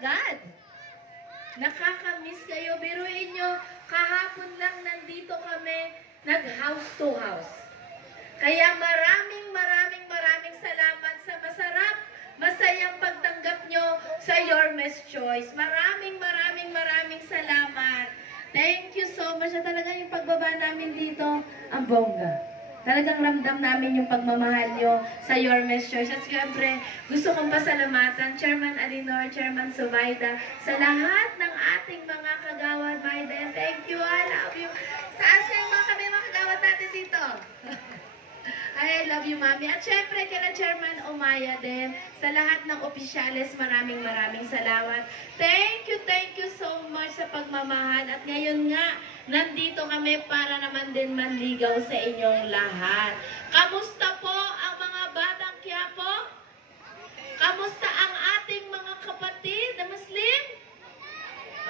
agad. Nakakamiss kayo. Biruin nyo, kahapon lang nandito kami, nag-house to house. Kaya maraming salamat sa masayang pagtanggap nyo sa Your Mess Choice. Maraming salamat. Thank you so much. At talaga yung pagbaba namin dito, ang bongga. Talagang ramdam namin yung pagmamahal nyo sa Your Mess Choice. At siyempre, gusto kong pasalamatan Chairman Alinor, Chairman Subaida, sa lahat ng ating mga kagawad. Maiden, thank you, I love you. Taas na yung mga kagawad natin dito. I love you, Mami. At syempre, kila Chairman Umaya din. Sa lahat ng opisyales, maraming salamat. Thank you so much sa pagmamahal. At ngayon nga, nandito kami para naman din manligaw sa inyong lahat. Kamusta po ang mga batang Quiapo? Kamusta ang ating mga kapatid na Muslim?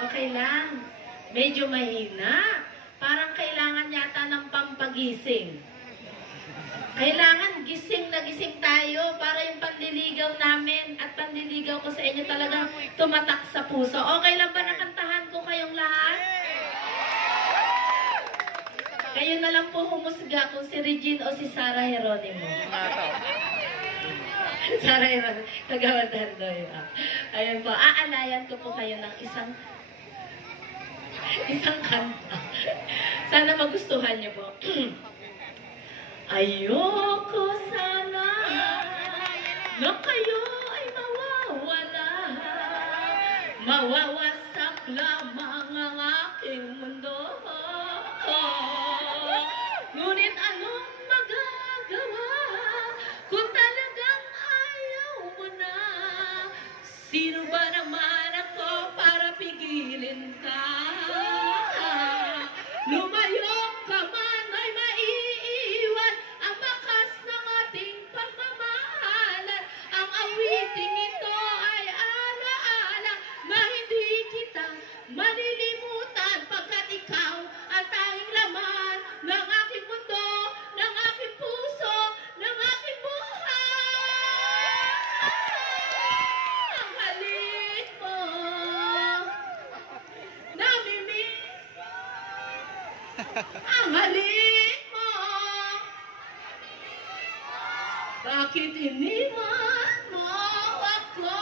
Okay lang. Medyo mahina. Parang kailangan yata ng pampagising. Kailangan gising na gising tayo para yung panliligaw namin at panliligaw ko sa inyo talagang tumatak sa puso. Okay lang ba nakantahan ko kayong lahat? Kayo na lang po humusga kung si Regine o si Sarah Geronimo. Sarah Geronimo, kagawad Handoy. Ayun po, aalayan ko po kayo ng isang kanta. Sana magustuhan niyo po. Ayoko sana na kayo ay mawawala, mawawasak lamang ang aking mundo. Ngunit anong magagawa kung talagang ayaw mo na? Sino ba naman ako para pigilin ka? Lumayo ka man ay maiiwan ang bakas ng ating pagmamahalan. Ang awiting ito ay alaala na hindi kita malilimutan pagkat ikaw ang tanging laman ng aking mundo, ng aking puso, ng aking buhay. Ang halik mo, namimiss. Ang halik mo, bakit iniwan mo ako?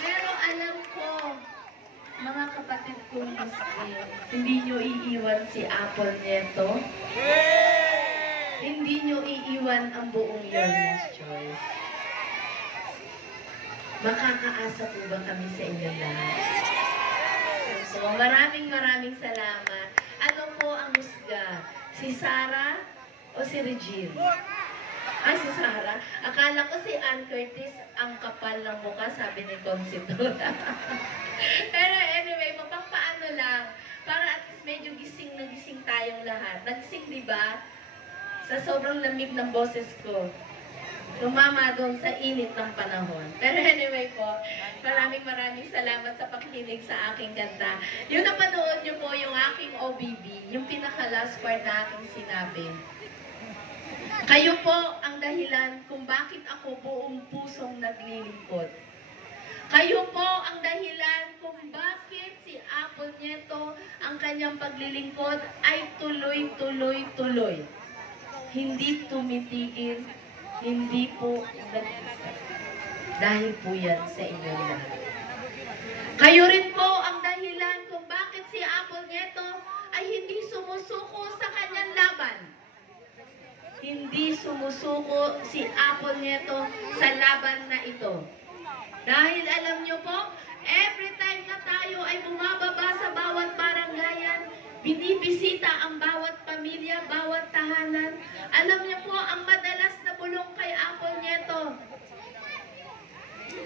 Pero alam ko, mga kapatid kong Muslim, hindi nyo iiwan si Apple Nieto. Hindi nyo iiwan ang buong Your Mess Choice. Makakaasa po ba kami sa inyo lahat? So, maraming salamat. Ano po ang husga? Si Sarah o si Regine? Ay, si Sarah. Akala ko si Ann Curtis, ang kapal ng mukha, sabi ni Consitora. Pero anyway, mapangpaano lang. Para at least medyo gising na gising tayong lahat. Nagising, di ba? Sa sobrang lamig ng boses ko. Tumama doon sa init ng panahon. Pero anyway po, maraming salamat sa pakikinig sa aking kanta. Yung napanood nyo po yung aking OBB, yung pinaka-last part na aking sinabi. Kayo po ang dahilan kung bakit ako buong pusong naglilingkod. Kayo po ang dahilan kung bakit si Apple Nieto ang kanyang paglilingkod ay tuloy. Hindi tumitigil. Hindi po nag-isa. Dahil po yan sa inyo lahat. Kayo rin po ang dahilan kung bakit si Apple Nieto ay hindi sumusuko sa kanyang laban. Hindi sumusuko si Apple Nieto sa laban na ito. Dahil alam nyo po, every time na tayo ay bumababa sa bawat barangayan, binibisita ang bawat pamilya, bawat tahanan. Alam niyo po, ang madalas na bulong kay Apple Nieto,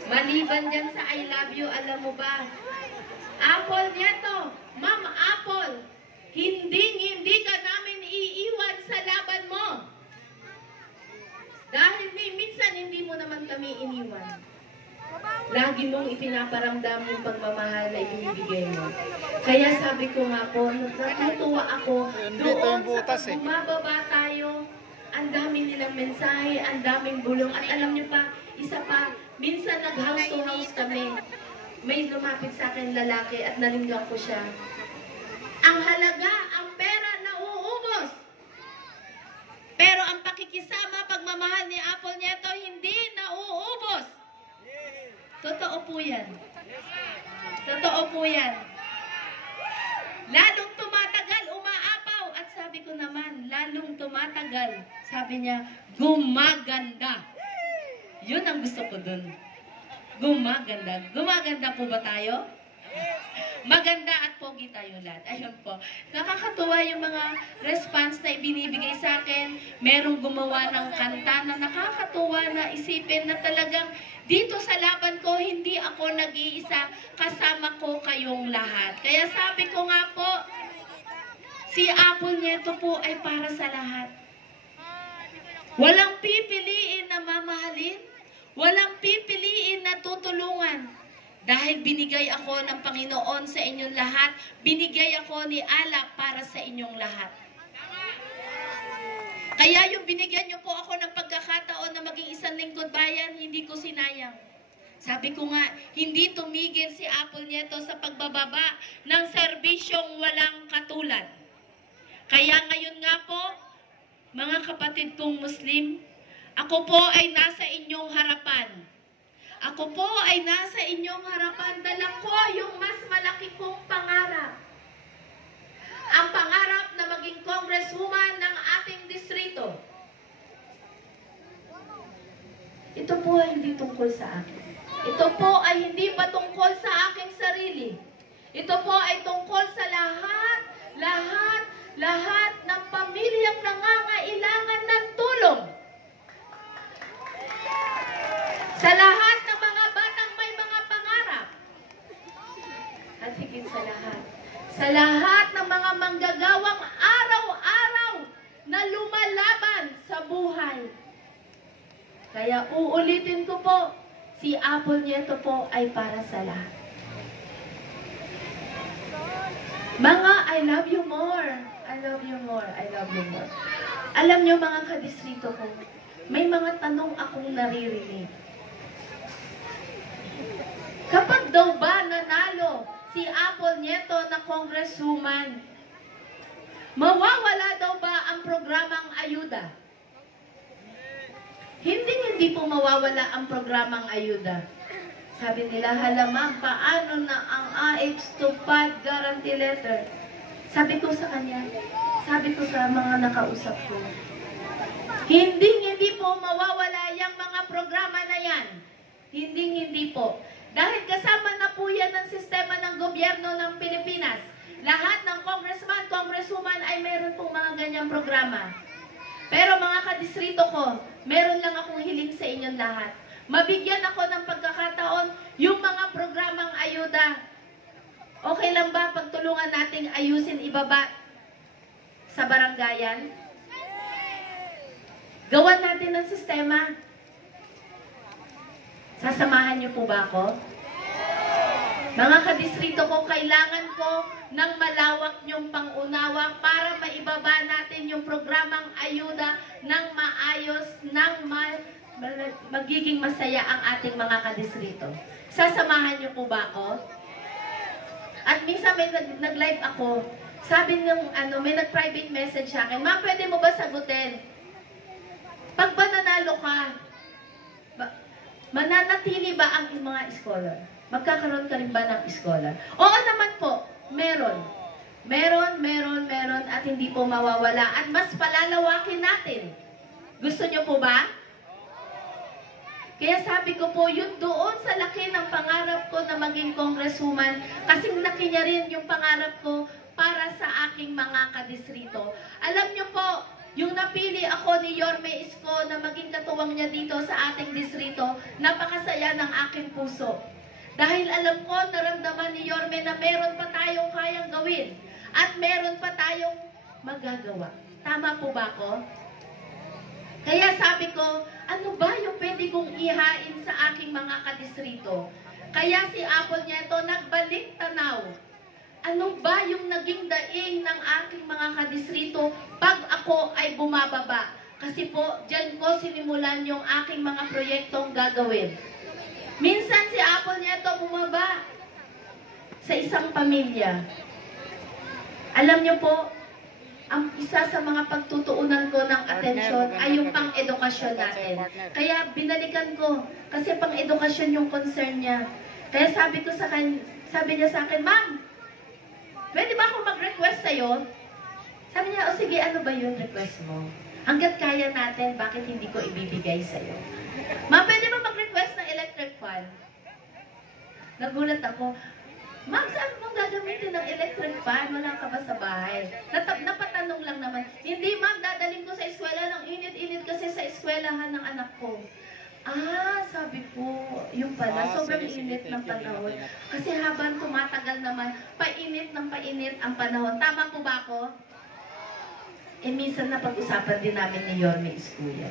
maliban dyan sa I love you, alam mo ba? Apple Nieto, Ma'am Apple, hindi ka namin iiwan sa laban mo. Dahil minsan hindi mo naman kami iniwan. Lagi mong ipinaparamdam yung pagmamahal na ibinibigay mo. Kaya sabi ko nga po, natutuwa ako doon sa pag bumababa tayo ang dami nilang mensahe, ang daming bulong. At alam niyo pa, isa pa, minsan nag-house to house kami. May lumapit sa akin lalaki at nalinggan ko siya. Ang halaga, ang pera nauubos. Pero ang pakikisama, pagmamahal ni Apple Nieto, hindi nauubos. Totoo po yan. Totoo po yan. Lalong tumatagal, umaapaw. At sabi ko naman, lalong tumatagal. Sabi niya, gumaganda. Yun ang gusto ko dun. Gumaganda. Gumaganda po ba tayo? Maganda at pogi tayo lahat. Ayun po. Nakakatuwa yung mga response na ibinibigay sa akin. Merong gumawa ng kanta na nakakatuwa na isipin na talagang dito sa laban ko, hindi ako nag-iisa. Kasama ko kayong lahat. Kaya sabi ko nga po, si Apple Nieto po ay para sa lahat. Walang pipiliin na mamahalin. Walang pipiliin na tutulungan. Dahil binigay ako ng Panginoon sa inyong lahat, binigay ako ni Allah para sa inyong lahat. Kaya yung binigyan niyo po ako ng pagkakataon na maging isang lingkod bayan, hindi ko sinayang. Sabi ko nga, hindi tumigil si Apple Nieto sa pagbababa ng serbisyong walang katulad. Kaya ngayon nga po, mga kapatid kong Muslim, ako po ay nasa inyong harapan. Ako po ay nasa inyong harapan. Dala ko yung mas malaki kong pangarap. Ang pangarap na maging congresswoman ng ating distrito. Ito po ay hindi tungkol sa akin. Ito po ay hindi pa tungkol sa aking sarili. Ito po ay tungkol sa lahat ng pamilyang nangangailangan ng tulong. Sa lahat ng mga batang may mga pangarap. At higit sa lahat ng mga manggagawang araw-araw na lumalaban sa buhay. Kaya uulitin ko po, si Apple Nieto po ay para sa lahat. Mga I love you more. I love you more. I love you more. Alam niyo mga kadistrito ko, may mga tanong akong naririnig. Kapag daw ba nanalo si Apple Nieto na congresswoman, mawawala daw ba ang programang ayuda? Hindi po mawawala ang programang ayuda. Sabi nila, halamang paano na ang AX tupad guarantee letter? Sabi ko sa kanya, sabi ko sa mga nakausap ko, hindi po mawawala yung mga programa na yan. Hindi po. Dahil kasama na po yan ng sistema ng gobyerno ng Pilipinas. Lahat ng congressman, congresswoman ay meron pong mga ganyang programa. Pero mga kadistrito ko, meron lang akong hiling sa inyong lahat. Mabigyan ako ng pagkakataon yung mga programang ayuda. Okay lang ba pagtulungan nating ayusin ibaba sa barangayan? Gawan natin ng sistema. Sasamahan niyo po ba ako? Mga kadistrito ko, kailangan ko ng malawak niyong pangunawa para maibaba natin yung programang ayuda ng maayos, ng magiging masaya ang ating mga kadistrito. Sasamahan niyo po ba ako? At minsan may nag-live ako, sabi ng may nag-private message sa akin, "Ma, pwede mo ba sagutin? Pag ba nanalo ka, mananatili ba ang mga scholar? Magkakaroon ka rin ba ng scholar?" Oo naman po, meron. Meron, at hindi po mawawala. At mas palalawakin natin. Gusto nyo po ba? Kaya sabi ko po, yun doon sa laki ng pangarap ko na maging congresswoman, kasing laki niya rin yung pangarap ko para sa aking mga kadistrito. Alam nyo po, yung napili ako ni Yorme Isko na maging katuwang niya dito sa ating distrito, napakasaya ng aking puso. Dahil alam ko, naramdaman ni Yorme na meron pa tayong kayang gawin at meron pa tayong magagawa. Tama po ba ako? Kaya sabi ko, ano ba yung pwede kong ihain sa aking mga kadistrito? Kaya si Apple Nieto nagbalik tanaw. Ano ba yung naging daing ng aking mga kadistrito pag ako ay bumababa? Kasi po, dyan ko sinimulan yung aking mga proyektong gagawin. Minsan si Apple niya ito bumaba sa isang pamilya. Alam niyo po, ang isa sa mga pagtutuunan ko ng atensyon ay yung pang-edukasyon natin. Kaya binalikan ko, kasi pang-edukasyon yung concern niya. Kaya sabi niya sa akin, Ma'am, pwede ba akong mag-request sa'yo? Sabi niya, o sige, ano ba yung request mo? Hanggat kaya natin, bakit hindi ko ibibigay sa'yo? Ma'am, pwede ba mag-request ng electric fan? Nagulat ako. Ma'am, saan mong gagamitin ng electric fan? Wala ka ba sa bahay? Napatanong lang naman. Hindi, ma'am, dadaling ko sa eskwela ng init-init kasi sa eskwelahan ng anak ko. Ah, sabi ko, yung pala, sobrang init ng panahon. Kasi habang tumatagal naman, painit ng painit ang panahon. Tama po ba ako? Eh, minsan na pag-usapan din namin ni Yorme Iskuya.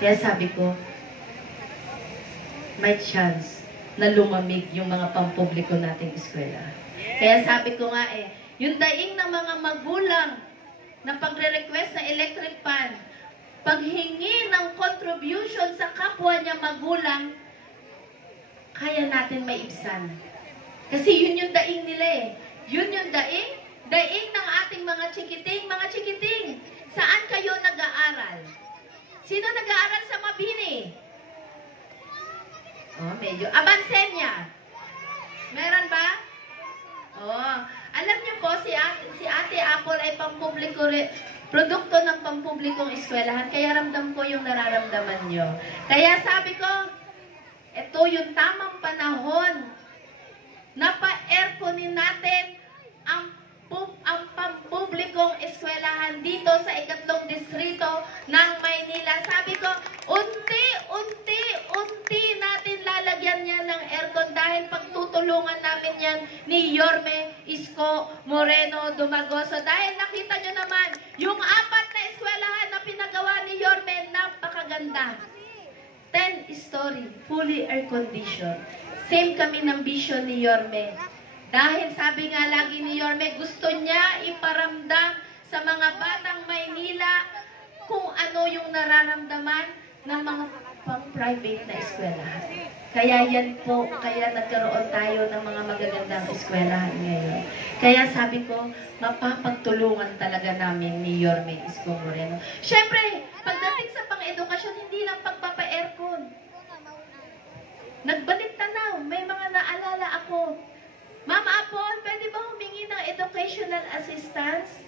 Kaya sabi ko, may chance na lumamig yung mga pampubliko nating eskwela. Kaya sabi ko nga yung daing ng mga magulang na pagre-request ng electric fan, paghingi ng contribution sa kapwa niya magulang, kaya natin maibsan. Kasi yun yung daing nila Yun yung daing ng ating mga chikiting. Mga chikiting, saan kayo nag-aaral? Sino nag-aaral sa Mabini? Oh, medyo. Abansenya. Meron ba? Oh, alam niyo po, si Ate Apple ay pampubliko produkto ng pampublikong eskwelahan, kaya ramdam ko yung nararamdaman nyo. Kaya sabi ko, ito yung tamang panahon na pa-airconin natin ang pampublikong eskwelahan dito sa 3rd distrito ng Maynila. Sabi ko, unti natin lalagyan yan ng aircon dahil pagtutulungan namin yan ni Yorme Isko Moreno Dumagoso. Dahil nakita nyo naman, yung 4 na eskwelahan na pinagawa ni Yorme, napakaganda. 10-story, fully air-conditioned. Same kami ng vision ni Yorme. Dahil sabi nga lagi ni Yorme, gusto niya iparamdam sa mga batang Maynila kung ano yung nararamdaman ng mga pang-private na eskwelahan. Kaya yan po, kaya nagkaroon tayo ng mga magagandang eskwelahan ngayon. Kaya sabi ko, mapapagtulungan talaga namin ni Yorme Isko Moreno. Siyempre, pagdating sa pang-edukasyon, hindi lang pagpapa-aircon. Nagbalik tanaw, may mga naalala ako. Mama Apple, pwede ba humingi ng educational assistance?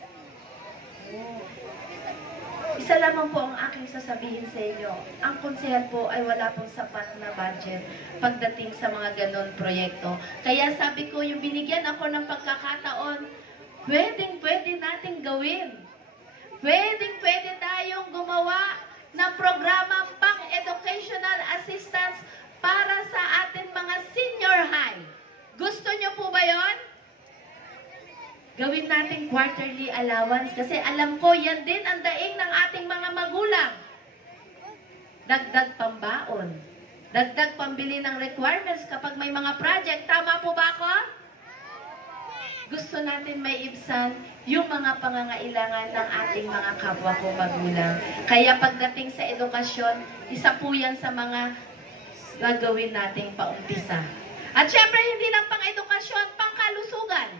Isa lamang po ang aking sasabihin sa inyo. Ang konsehal po ay wala pong sapat na budget pagdating sa mga ganon proyekto. Kaya sabi ko, yung binigyan ako ng pagkakataon, pwede nating gawin. Pwede tayong gumawa ng programang pang-educational assistance para sa ating mga senior high. Gusto nyo po ba yon? Gawin natin quarterly allowance kasi alam ko yan din ang daing ng ating mga magulang. Dagdag pambaon. Dagdag pambili ng requirements kapag may mga project. Tama po ba ako? Gusto natin may ibsan yung mga pangangailangan ng ating mga kapwa ko magulang. Kaya pagdating sa edukasyon, isa po yan sa mga gagawin nating paumpisa. At syempre, hindi lang pang-edukasyon, pangkalusugan.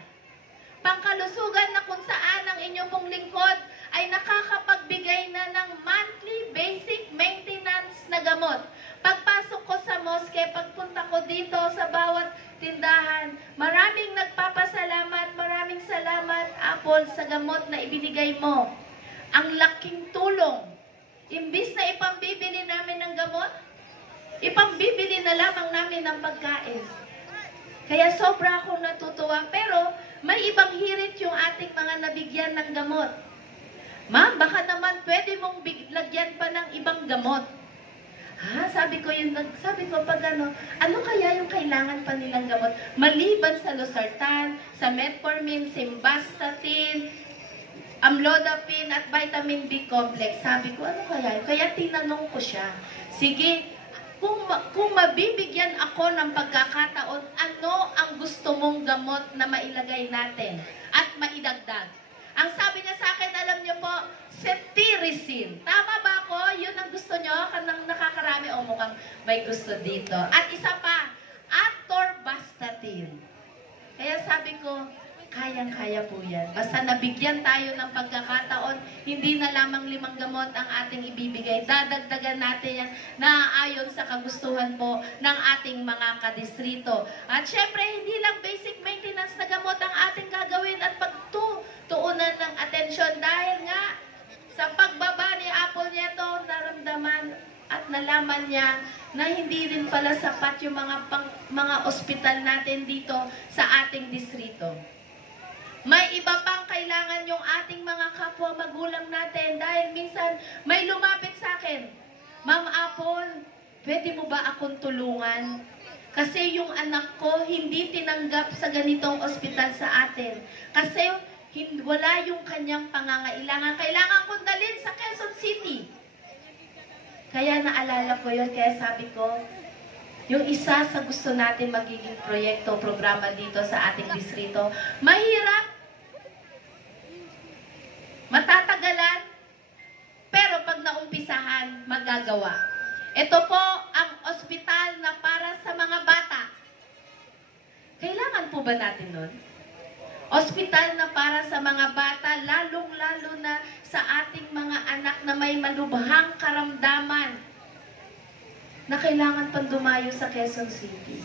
Pangkalusugan na kung saan ang inyong pong lingkod ay nakakapagbigay na ng monthly basic maintenance na gamot. Pagpasok ko sa moske, pagpunta ko dito sa bawat tindahan, maraming nagpapasalamat, maraming salamat, Apple, sa gamot na ibinigay mo. Ang laking tulong. Imbis na ipambibili namin ng gamot, ipambibili na lamang namin ng pagkain. Kaya sobra akong natutuwa. Pero may ibang hirit yung ating mga nabigyan ng gamot. Ma'am, baka naman pwede mong lagyan pa ng ibang gamot. Ha? Sabi ko pag ano kaya yung kailangan pa nilang gamot? Maliban sa losartan, sa metformin, simvastatin, amlodipine at vitamin B complex. Sabi ko, ano kaya? Kaya tinanong ko siya. Sige, kung mabibigyan ako ng pagkakataon, ano ang gusto mong gamot na mailagay natin at maidagdag? Ang sabi niya sa akin, alam niyo po, cetirizine. Tama ba ako? Yun ang gusto niyo? Kanang nakakarami o mukhang may gusto dito. At isa pa, atorvastatin. Kaya sabi ko, kayang-kaya po yan. Basta nabigyan tayo ng pagkakataon, hindi na lamang 5 gamot ang ating ibibigay. Dadagdagan natin yan na ayon sa kagustuhan po ng ating mga kadistrito. At syempre, hindi lang basic maintenance na gamot ang ating gagawin at pagtuunan ng atensyon dahil nga sa pagbaba ni Apple Nieto, naramdaman at nalaman niya na hindi rin pala sapat yung mga ospital natin dito sa ating distrito. May iba pang kailangan yung ating mga kapwa magulang natin dahil minsan may lumapit sa akin, Ma'am Apple, pwede mo ba akong tulungan? Kasi yung anak ko hindi tinanggap sa ganitong ospital sa atin. Kasi wala yung kanyang pangangailangan. Kailangan kong dalhin sa Quezon City. Kaya naalala ko yun, kaya sabi ko, yung isa sa gusto natin magiging proyekto, programa dito sa ating distrito, mahirap, matatagalan, pero pag naumpisahan, magagawa. Ito po ang ospital na para sa mga bata. Kailangan po ba natin nun? Ospital na para sa mga bata, lalong-lalo na sa ating mga anak na may malubhang karamdaman na kailangan pang dumayo sa Quezon City.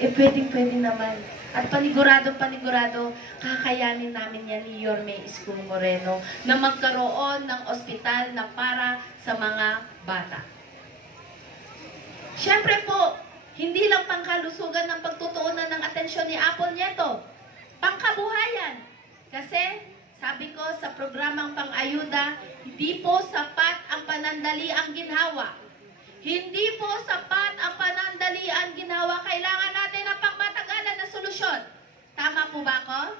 Pwedeng-pwede naman. At panigurado, kakayanin namin yan ni Yorme Isko Moreno na magkaroon ng ospital na para sa mga bata. Siyempre po, hindi lang pangkalusugan ng pagtutuunan ng atensyon ni Apple Nieto, pangkabuhayan. Kasi, sabi ko sa programang pang-ayuda, hindi po sapat ang panandali ang ginhawa. Hindi po sapat ang panandali ang ginawa. Kailangan natin ng pangmatagalan na solusyon. Tama po ba ako?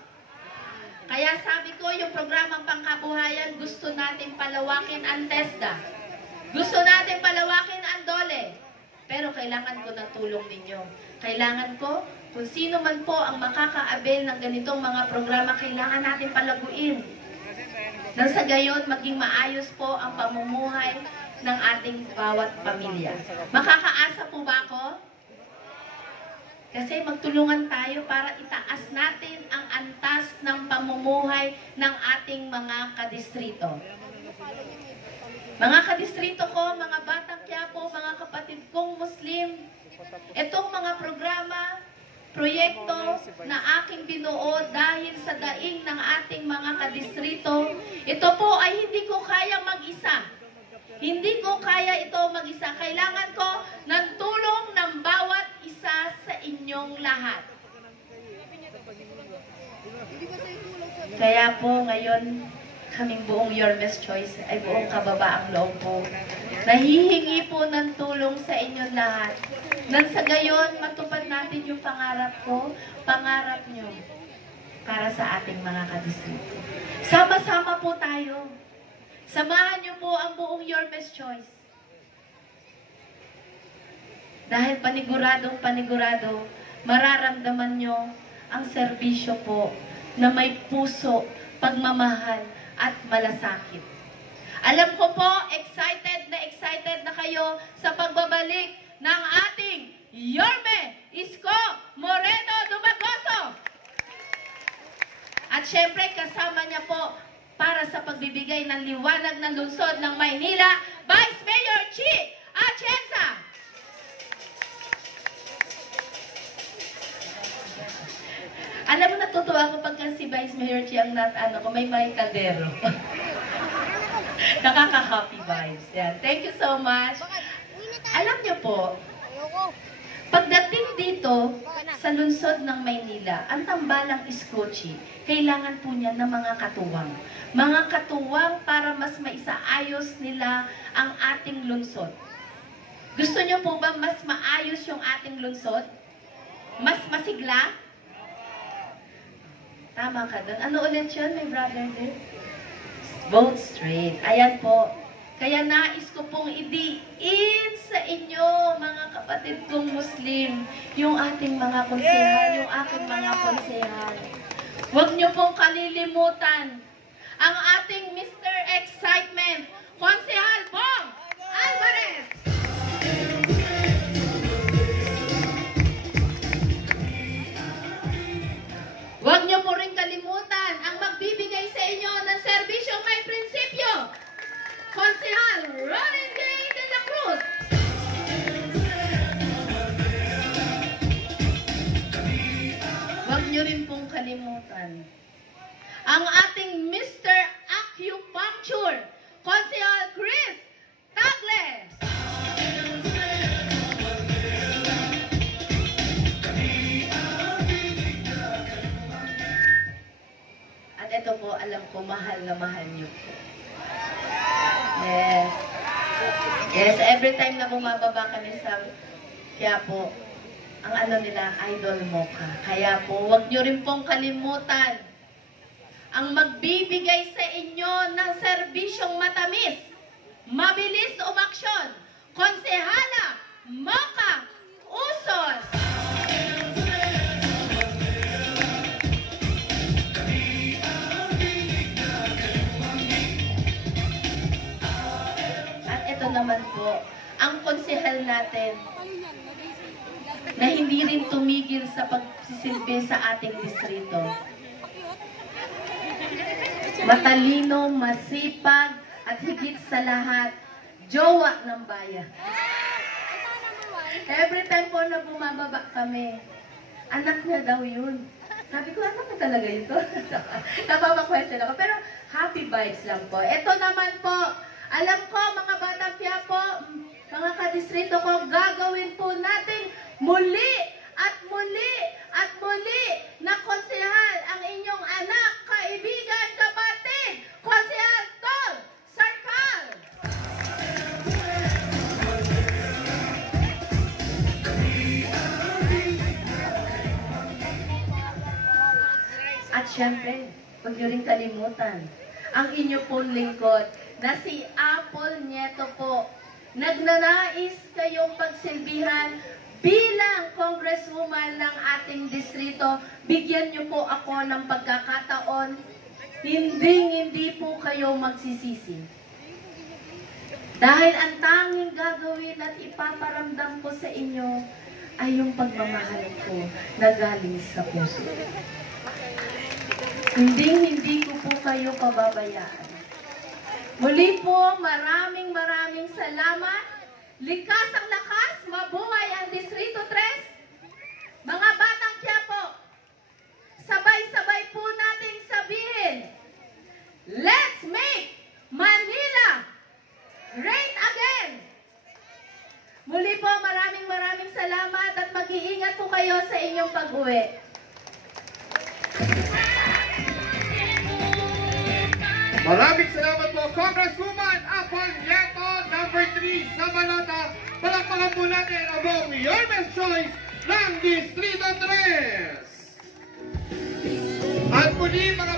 Kaya sabi ko, yung programang pangkabuhayan, gusto natin palawakin ang TESDA. Gusto natin palawakin ang DOLE. Pero kailangan ko ng tulong ninyo. Kailangan ko, kung sino man po ang makakaabil ng ganitong mga programa, kailangan natin palaguin. Nang sa gayon, maging maayos po ang pamumuhay ng ating bawat pamilya. Makakaasa po ba ako? Kasi magtulungan tayo para itaas natin ang antas ng pamumuhay ng ating mga kadistrito. Mga kadistrito ko, mga batang Quiapo, mga kapatid kong Muslim, itong mga programa, proyekto na aking binuo dahil sa daing ng ating mga kadistrito, ito po ay hindi ko kaya mag-isa. Hindi ko kaya ito mag-isa. Kailangan ko ng tulong ng bawat isa sa inyong lahat. Kaya po ngayon, kaming buong Yorme's Choice ay buong kababaang loob po. Nahihingi po ng tulong sa inyong lahat. Nang sa gayon, matupad natin yung pangarap ko, pangarap nyo para sa ating mga kadistrito. Sama-sama po tayo. Samahan niyo po ang buong Yorme's Choice. Dahil panigurado, mararamdaman niyo ang serbisyo po na may puso, pagmamahal, at malasakit. Alam ko po, excited na kayo sa pagbabalik ng ating Yorme Isko Moreno Dumagoso. At syempre, kasama niya po para sa pagbibigay ng liwanag ng lungsod ng Maynila, Vice Mayor Chi Atienza. Alam mo, natutuwa ako pagka si Vice Mayor Chi ang may kaldero. Nakaka-happy vibes. Yan. Thank you so much. Alam niyo po, pagdating dito sa lungsod ng Maynila, ang tambalang Iskochi, kailangan po niya ng mga katuwang. Mga katuwang para mas maisaayos nila ang ating lungsod. Gusto niyo po ba mas maayos yung ating lungsod? Mas masigla? Tama ka doon. Ano ulit yun, my brother? Vote straight. Ayan po. Kaya nais ko pong idiin sa inyo, mga kapatid kong Muslim, yung ating mga konsehal, yung aking mga konsehal. Huwag niyo pong kalilimutan ang ating Mr. Excitement, Konsehal Bong Alvarez. Huwag niyo po rin kalimutan ang magbibigay sa inyo ng serbisyong may prinsipyo, Konsehal Ronin J. de la Cruz. Huwag niyo rin pong kalimutan ang ating Mr. Acupuncture, Konsehal Chris Tagle. At ito po, alam ko, mahal na mahal niyo po. Yes. Yes, every time na bumababa kami sa Quiapo, ang ano nila, idol mo ka. Kaya po, huwag niyo rin pong kalimutan ang magbibigay sa inyo ng serbisyong matamis, mabilis umaksyon, Konsehala Mocha Uson. At ito naman po, ang konsehal natin na hindi rin tumigil sa pagsisilbi sa ating distrito. Matalino, masipag, at higit sa lahat, jowa ng bayan. Every time po na bumababa kami, anak niya daw yun. Sabi ko, anak na talaga ito? Napapa-question ako. Pero happy vibes lang po. Ito naman po, alam ko mga batang Quiapo, mga kadistrito ko, gagawin po natin muli at muli at muli na konsehal ang inyong anak, kaibigan, kapatid, Konsehal Tol Sarcal. At syempre, huwag niyo rin kalimutan ang inyo pong lingkod na si Apple Nieto po. Nagnanais kayong pagsilbihan bilang congresswoman ng ating distrito. Bigyan niyo po ako ng pagkakataon. Hindi po kayo magsisisi. Dahil ang tanging gagawin at ipaparamdam ko sa inyo ay yung pagmamahal ko na galing sa puso. Hindi ko po kayo pababayaan. Muli po, maraming salamat. Likas ang lakas, mabuhay ang Distrito 3. Mga batang Quiapo, sabay-sabay po nating sabihin, let's make Manila great again! Muli po, maraming salamat at mag-iingat po kayo sa inyong pag-uwi. Maraming salamat po, Congresswoman Apple Nieto, number 3 sa Balota. Palakpakan po natin ang buong Your Best Choice ng Distrito 3. At muli mga